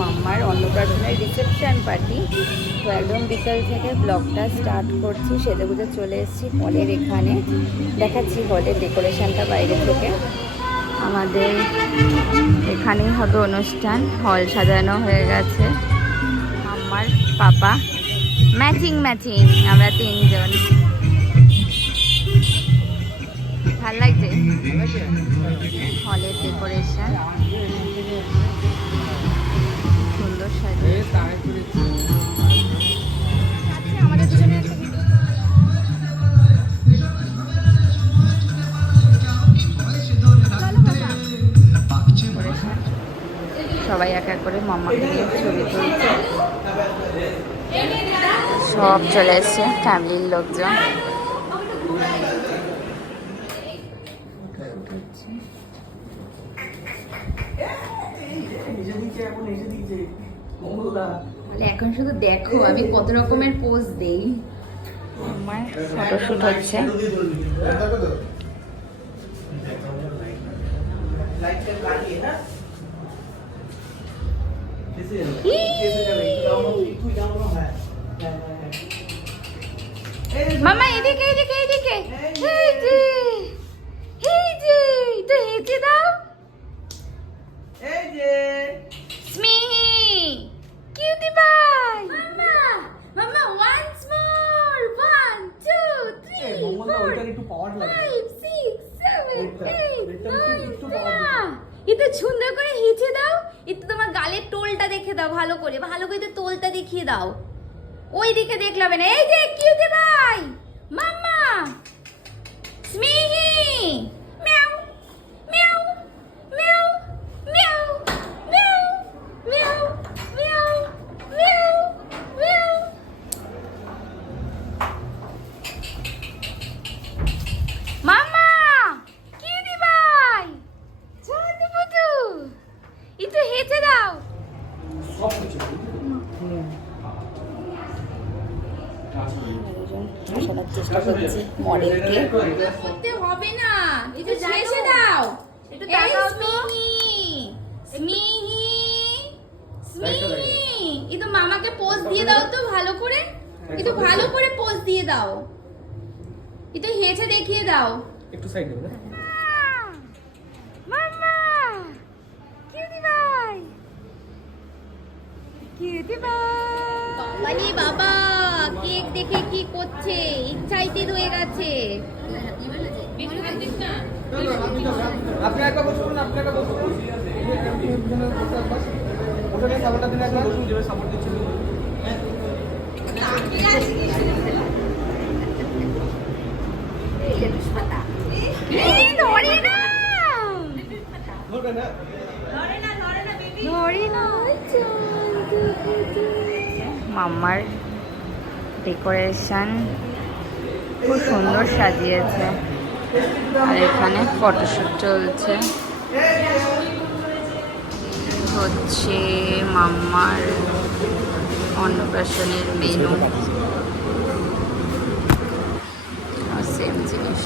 মাম্মার অন্নপ্রাশনের reception party. তো একদম বিকাল থেকে ব্লগটা স্টার্ট করছি। সেজেগুজে চলে এসেছি হলের এখানে, দেখাচ্ছি হলের ডেকোরেশনটা বাইরে থেকে। আমাদের এখানেই হবে অনুষ্ঠান, হল সাজানো হয়ে গেছে। মাম্মার পাপা ম্যাচিং ম্যাচিং, আমরা তিনজন। ভাল লাগছে হলের ডেকোরেশন, সুন্দর সাজিয়েছে। আমাদের দুজনের একটা সবাই এক এক করে মাম্মাকে নিয়ে ছবি তুলছে। সব চলে এসছে ফ্যামিলির লোকজন। এখন শুধু দেখো আমি কত রকমের পোজ দেই। আমার ফটোশুট হচ্ছে। মামা এদিকে এদিকে এদিকে, এই যে এই যে তো হেঁচে দাও। এই যে স্মিহি কিউটি বাই। মামা মামা ওয়ান্স মোর, 1 2 3 4 5 6 7 8 9 এটা সুন্দর করে হেঁচে দাও। একটু তোমার গালের টোলটা দেখে দাও, ভালো করে ভালো করে টোলটা দেখিয়ে দাও। ওই দিকে দেখলাম না। এই যে কিউটি বাই মাম্মা স্মিহি meow meow meow meow meow meow meow meow meow. Mamma cutie bye ছোটু পুটু একটু হেঁচে দাও। আসার চেষ্টা করছি মডেলকে। করতে হবে না, একটু শেষে দাও। একটু তাকাও তো। স্মিহি স্মিহি একটু মামাকে পোজ দিয়ে দাও তো ভালো করে, একটু ভালো করে পোজ দিয়ে দাও, একটু হেঁচে দেখিয়ে দাও। একটু সাইড দেবে না মামা কিউটি বাই কিউটি বাই। বাবালি বাবা কেক দেখে কি করছে, এক্সাইটেড হয়ে গেছে। আপনি একবার বসুন, আপনি একবার বসুন। ওখানে সাপোর্টটা দিন, একবার বসুন, যেভাবে সাপোর্ট দিচ্ছেন। মাম্মার ডেকোরেশন খুব সুন্দর সাজিয়েছে। আর এখানে ফটোশুট চলছে। হচ্ছে মাম্মার অন্নপ্রাশনের মেনু, সেম জিনিস।